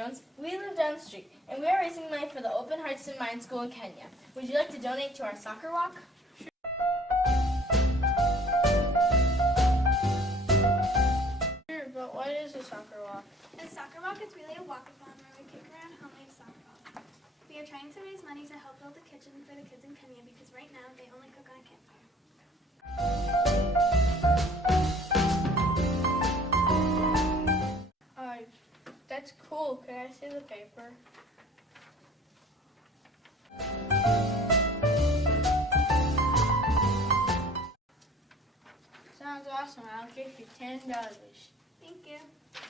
Jones. We live down the street, and we are raising money for the Open Hearts and Minds School in Kenya. Would you like to donate to our soccer walk? Sure, but what is a soccer walk? A soccer walk is really a walkathon where we kick around homemade soccer balls. We are trying to raise money to help build a kitchen for the kids in Kenya because right now they only cook on a campfire. That's cool. Can I see the paper? Sounds awesome. I'll give you $10. Thank you.